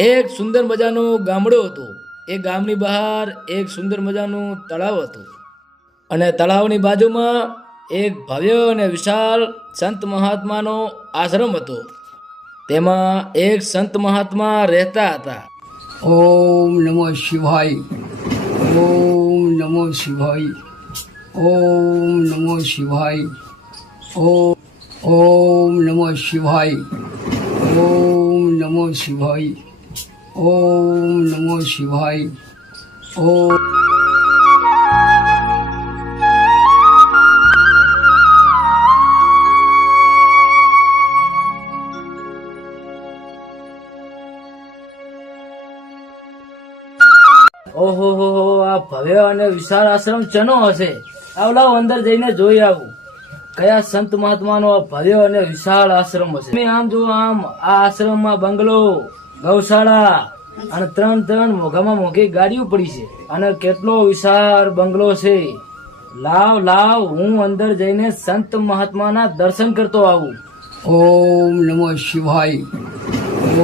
એક સુંદર મજાનું ગામડું હતું. એ ગામની બહાર એક સુંદર મજાનું તળાવ હતું અને તળાવની બાજુમાં એક ભવ્ય અને વિશાળ સંત મહાત્માનો આશ્રમ હતો. તેમાં એક સંત મહાત્મા રહેતા હતા. ઓમ નમો શિવાય. ઓમ નમો શિવાય. ઓમ નમો શિવાય. ઓમ નમો શિવાય. ઓમ નમો શિવાય. ઓમ નમો શિવાય. ઓમ ઓહો હો હો, આ ભવ્ય અને વિશાળ આશ્રમ ચનો હશે? આવલાવ અંદર જઈને જોઈ આવું કયા સંત મહાત્માનો આ ભવ્ય અને વિશાળ આશ્રમ હશે. તમે આમ જો આમ આ આશ્રમમાં બંગલો, ગૌશાળા અને ત્રણ ત્રણ મોઘામાં મોઘી ગાડીઓ પડી છે અને કેટલો વિશાળ બંગલો છે. લાવ લાવ હું અંદર જઈને સંત મહાત્માના દર્શન કરતો આવું. ઓમ નમો શિવાય.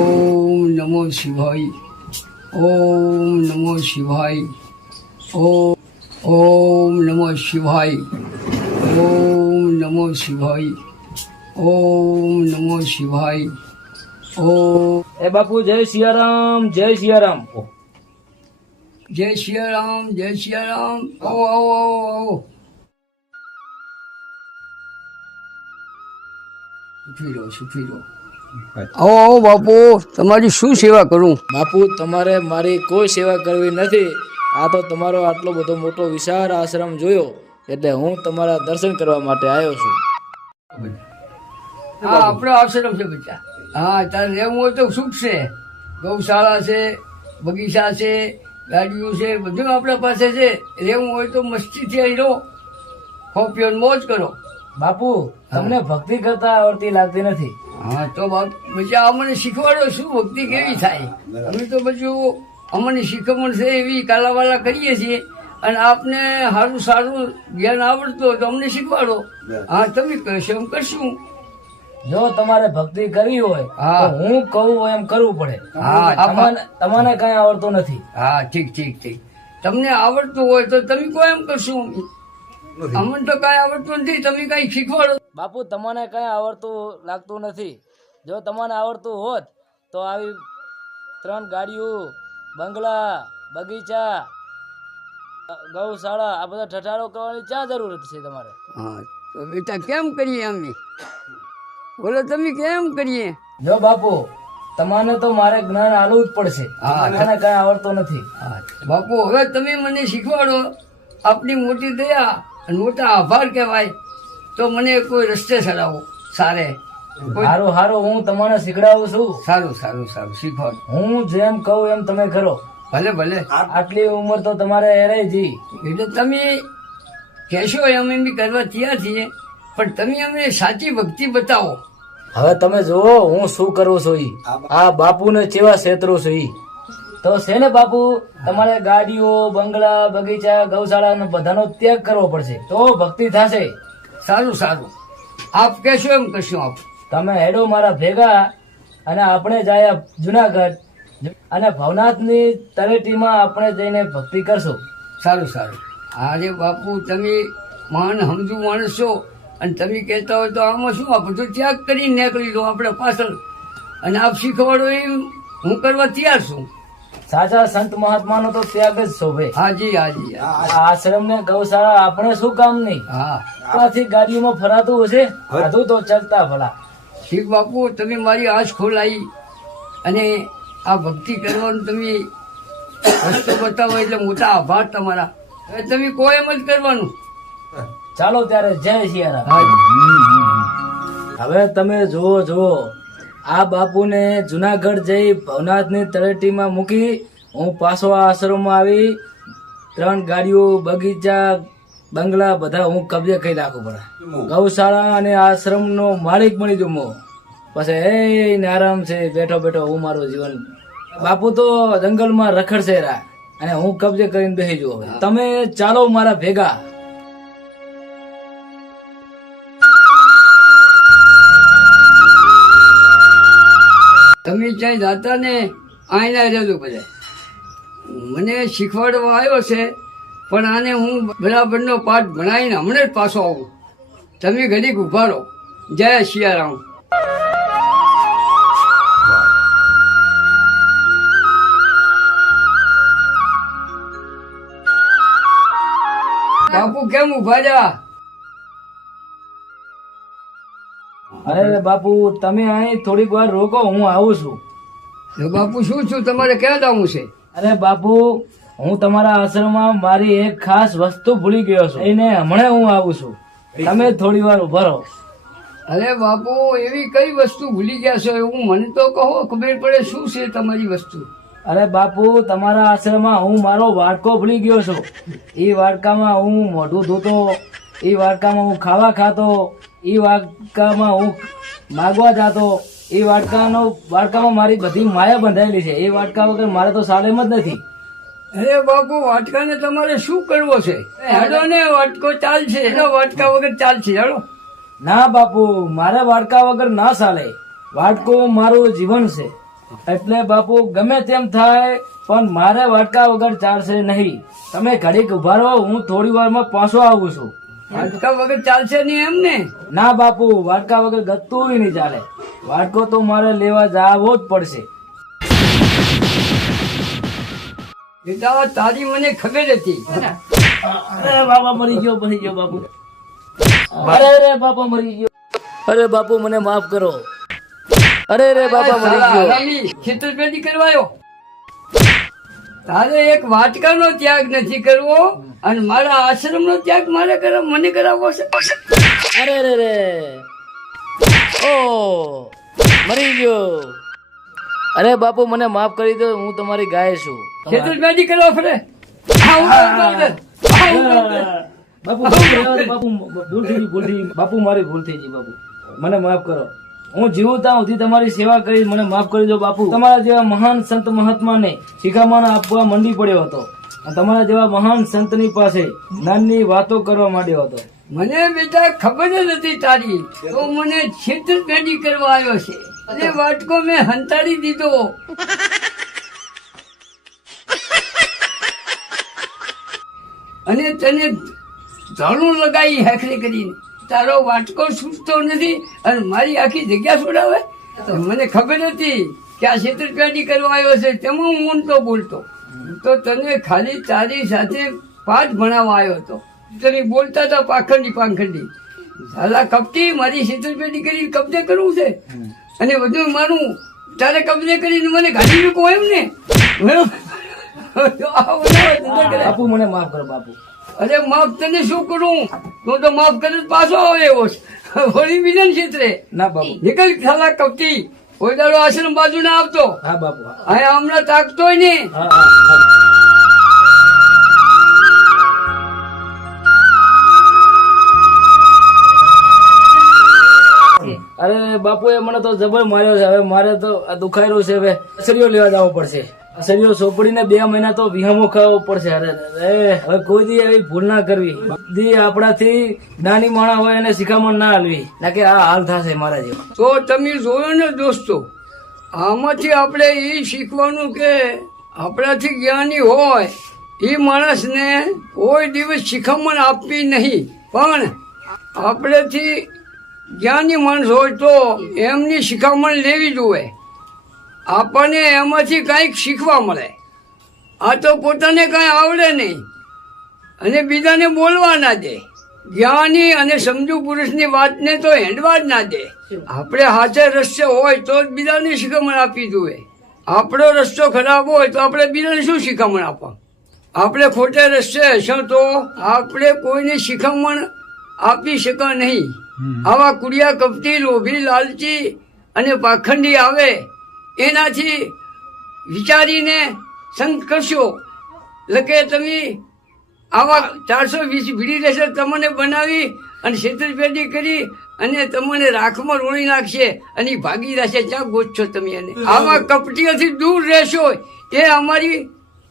ઓમ નમો શિવાય. ઓમ નમો શિવાય. ઓમ નમો શિવાય. ઓમ નમો શિવાય. ઓમ નમો શિવાય. ઓમ એ બાપુ જય સિયારામ, જય સિયારામ. જય સિયારામ. જય સિયારામ. આવો આવો આવો આવો. સુખી રહો, સુખી રહો. આવો આવો બાપુ, તમારી શું સેવા કરું? બાપુ તમારે મારી કોઈ સેવા કરવી નથી. આ તો તમારો આટલો બધો મોટો વિશાળ આશ્રમ જોયો એટલે હું તમારા દર્શન કરવા માટે આવ્યો છું. હા, આપણો આશ્રમ છે બચ્ચા. હા, તારે રહેવું હોય તો સુખ છે. ગૌશાળા છે, બગીચા છે, ગાડીઓ છે, બધું આપણા પાસે છે. રહેવું હોય તો મસ્તીથી અહીં રહો, ખો પીઓ ને મોજ કરો. બાપુ તમને ભક્તિ કરતા આવડતી લાગતી નથી. હા તો બાપ બચ્ચા અમને શીખવાડો શું ભક્તિ કેવી થાય. અમે તો બધું અમને શીખવણ છે એવી કાલાવાલા કરીએ છીએ અને આપને સારું સારું જ્ઞાન આવડતું હોય તો અમને શીખવાડો. હા, તમે કહેશો એમ કરશું. જો તમારે ભક્તિ કરવી હોય હા. તો હું કહું એમ કરવું પડે. હા, તમને કઈ આવડતું નથી. હા, ઠીક ઠીક ઠીક. તમને આવડતું હોય તો તમે કહો એમ કરશું. અમને તો કઈ આવડતું નથી, તમે કઈ શીખવાડો. બાપુ તમને કઈ આવડતું લાગતું નથી. જો તમને આવડતું હોત તો આવી 3 ગાડીઓ, બંગલા, બગીચા, ગૌશાળા આ બધા ઠઠારો કરવાની ક્યાં જરૂરત છે તમારે? હા તો બેટા કેમ કરીએ અમે? બોલો તમે કેમ કરીએ? જો બાપુ તમને તો મારે જ્ઞાન આલવું જ પડશે. હા. મને કઈ આવડતું નથી. હા બાપુ, હવે તમે મને શીખવાડો. આપની મોટી દયા અને મોટા આભાર કહેવાય. તો મને કોઈ રસ્તે ચલાવો સારે. હારું હારું હું તમને શીખડાવું છું. સારું સારું સારું શીખવાડો. હું જેમ કહું એમ તમે કરો. ભલે ભલે. આટલી ઉંમર તો તમારે એરાય જી. એટલે તમે કહેશો એમ એમ બી કરવા તૈયાર છીએ, પણ તમે અમને સાચી ભક્તિ બતાવો. હવે તમે જુઓ હું શું કરું છું. આ બાપુને કેવા છેતરું છું. તો છે ને બાપુ, તમારે ગાડીઓ, બંગલા, બગીચા, ગૌશાળા બધાનો ત્યાગ કરવો પડશે તો ભક્તિ થશે. સારું સારું, આપ કહેશો એમ કરશું. આપ તમે હેડો મારા ભેગા અને આપણે જાય જુનાગઢ અને ભવનાથની તળેટીમાં આપણે જઈને ભક્તિ કરશું. સારું સારું. અરે બાપુ, તમે મહાન સમજુ માણસ છો અને તમે કહેતા હોય તો આમાં શું, આપણે તો ત્યાગ કરીને નીકળી લો આપણે પાછળ. અને આપ શીખવાડો એ હું કરવા તૈયાર છું. સાચા સંત મહાત્માનો તો ત્યાગ જ શોભે. હાજી હાજી. આ આશ્રમ ને ગૌશાળા આપણે શું કામ નહીં? હા આથી ગાડીઓમાં ફરાતું હશે, બધું તો ચાલતા ભલા. ઠીક બાપુ, તમે મારી આંખ ખોલાવી અને આ ભક્તિ કરવાનું તમે રસ્તો બતાવો એટલે મોટા આભાર તમારા. હવે તમે કોઈ એમ જ કરવાનું. ચાલો ત્યારે જય સિયારામ. હાજી. હવે તમે જુઓ આ બાપુને જુનાગઢ જઈ ભવનાથની તળેટીમાં મૂકી હું પાછો આ આશ્રમમાં આવી 3 ગાડીઓ, બગીચા, બંગલા બધા હું કબજે કરી રાખું પડે. ગૌશાળા અને આશ્રમનો માલિક બની જઉં. પછી આરામ છે, બેઠો બેઠો હું મારું જીવન. બાપુ તો જંગલમાં રખડશે રા અને હું કબજે કરીને બેસી જઉં. હવે તમે ચાલો મારા ભેગા. તમે ક્યાંય જાતા ને આઈના રહેલું બધે મને શીખવાડવા આવ્યો છે, પણ આને હું બરાબરનો પાઠ ભણાવીને હમણાં જ પાછો આવું. તમે ઘડીક ઉભા રહો. જય સિયારામ. બાપુ કેમ ઉભા રહ્યા? અરે બાપુ તમે અહીં થોડીક વાર રોકો, હું આવું છું. તો બાપુ શું છું, તમારે ક્યાં જવું છે? અરે બાપુ, હું તમારા આશ્રમમાં મારી એક ખાસ વસ્તુ ભૂલી ગયો છું, એને હમણાં હું આવું છું. તમે થોડી વાર ઉભા રહો. અરે બાપુ, એવી કઈ વસ્તુ ભૂલી ગયા છો એવું મને તો કહો, ખબર પડે શું છે તમારી વસ્તુ. અરે બાપુ, તમારા આશ્રમમાં હું મારો વાડકો ભૂલી ગયો છું. એ વાડકામાં હું મોઢું ધોતો, એ વાડકામાં હું ખાવા ખાતો, એ વાડકામાં હું માગવા જાતો, એ વાડકામાં મારી બધી માયા બંધાયેલી છે. એ વાડકા વગર મારે તો સાલ એમ જ નથી. અરે બાપુ, વાટકાને તમારે શું કરવો છે? હેડો ને, વાટકો ચાલશે. એનો વાટકા વગર ચાલશે. હેડો. ના બાપુ, મારે વાડકા વગર ના ચાલે. વાડકો મારું જીવન છે. એટલે બાપુ ગમે તેમ થાય, પણ મારે વાડકા વગર ચાલશે નહીં. તમે ઘડીક ઉભા રહો, હું થોડી વારમાં પાછો આવું છું. વાટકા વગર ચાલશે નહીં એમ ને? ના બાપુ, વાડકા વગર ગતું નહીં ચાલે. વાડકો તો મારે લેવા જાવો જ પડશે. બેટા, તારી મને ખબર હતી. અરે બાપા મરી ગયો બાપુ. અરે બાપા મરી ગયો. અરે બાપુ મને માફ કરો. અરે બાપા મરી ગયો. છેતરપિંડી કરવાયો. તારે એક વાટકાનો ત્યાગ નથી કરવો અને મારા આશ્રમનો ત્યાગ મને કરાવવો છે. અરે ઓ મરી ગયો. અરે બાપુ મને માફ કરી દો, હું તમારી ગાય છું. છેતરપિંડી કરવા ફરે. બાપુ ભૂલ થઈ ગઈ. બાપુ મારી ભૂલ થઈ ગઈ. બાપુ મને માફ કરો. હું જીવું ત્યાં સુધી તમારી સેવા કરી, મને માફ કરી દો બાપુ. તમારા જેવા મહાન સંત મહાત્માને શિખામણ આપવા મંડી પડ્યો હતો. તમારા જેવા મહાન સંતની પાસે જ્ઞાનની વાતો કરવા માંડ્યો હતો. મને બેટા ખબર જ નથી તારી, તો મને છેતરપિંડી કરવા આવ્યો છે. અને વાટકો મેં હંતાડી દીધો. અને તને ઝાડું લગાવી હેખરી કરીને તારો વાટકો છૂટતો નથી અને મારી આખી જગ્યા છોડાવે. મને ખબર હતી કે આ છેતરપિંડી કરવા આવ્યો છે, તેમાં હું ઊંધો બોલતો. તો તને ખાલી તારી સાથે પાઠ ભણાવવા આવ્યો હતો. તને બોલતા હતા પાંખંડી. સાલા કપટી, મારી છેતરપિંડી કરીને કબજે કરવું છે અને બધું મારું તારે કબજે કરીને મને ગાડી મૂકો એમ ને? બાપુ મને માફ કરો બાપુ. અરે માફ તને શું કરું? તું તો માફ કરી પાછો આવે એવો વળી બીજા ક્ષેત્રે. ના બાપુ. નીકળ સાલા કપટી. કોઈ દાડો આશ્રમ બાજુ ના આવતો. હા બાપુ. અહીંયા હમણાં તાકતોય ને. અરે બાપુ, એ મને તો જબર માર્યો છે. હવે મારે તો આ દુખાયેલું છે. હવે અસરીઓ લેવા જવો પડશે. અસરીઓ સોપડીને 2 મહિના તો વિહમો ખાવો પડશે. અરે હવે કોઈ દી એવી ભૂલ ના કરવી. દી આપણાથી નાની માણા હોય એને શિખામણ ના હાલવી, ના કે આ હાલ થશે મારા જેવા. તો તમે જોયો ને દોસ્તો, આમાંથી આપણે એ શીખવાનું કે આપણાથી જ્ઞાની હોય એ માણસને કોઈ દિવસ શિખામણ આપવી નહીં, પણ આપણેથી જ્ઞાની માણસ હોય તો એમની શિખામણ લેવી જોઈએ. આપણને એમાંથી કંઈક શીખવા મળે. આ તો પોતાને કાંઈ આવડે નહીં અને બીજાને બોલવા ના દે. જ્ઞાની અને સમજુ પુરુષની વાતને તો હેંડવા જ ના દે. આપણે હાથે રસ્તે હોય તો જ બીજાને શિખામણ આપવી જોઈએ. આપણો રસ્તો ખરાબ હોય તો આપણે બીજાને શું શિખામણ આપવા? આપણે ખોટે રસ્તે હશું તો આપણે કોઈને શિખામણ આપી શકો નહીં. આવા કુડિયા, કપટી, લોભી, લાલચી અને પાખંડી આવે એનાથી વિચારીને સંગ કરશો. લકે તમે આવા 420 ભીડી રહેશે તમને બનાવી અને છેતરપિંડી કરી અને તમને રાખમાં રોળી નાખશે અને ભાગી રહેશે. ક્યાં ગોતશો તમે એને? આવા કપટીઓથી દૂર રહેશો એ અમારી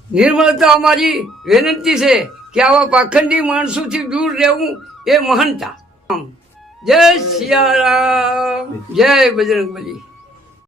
નિર્મળતા, અમારી વિનંતી છે કે આવા પાખંડી માણસોથી દૂર રહેવું એ મહાનતા. જય સિયારામ, જય બજરંગબલી.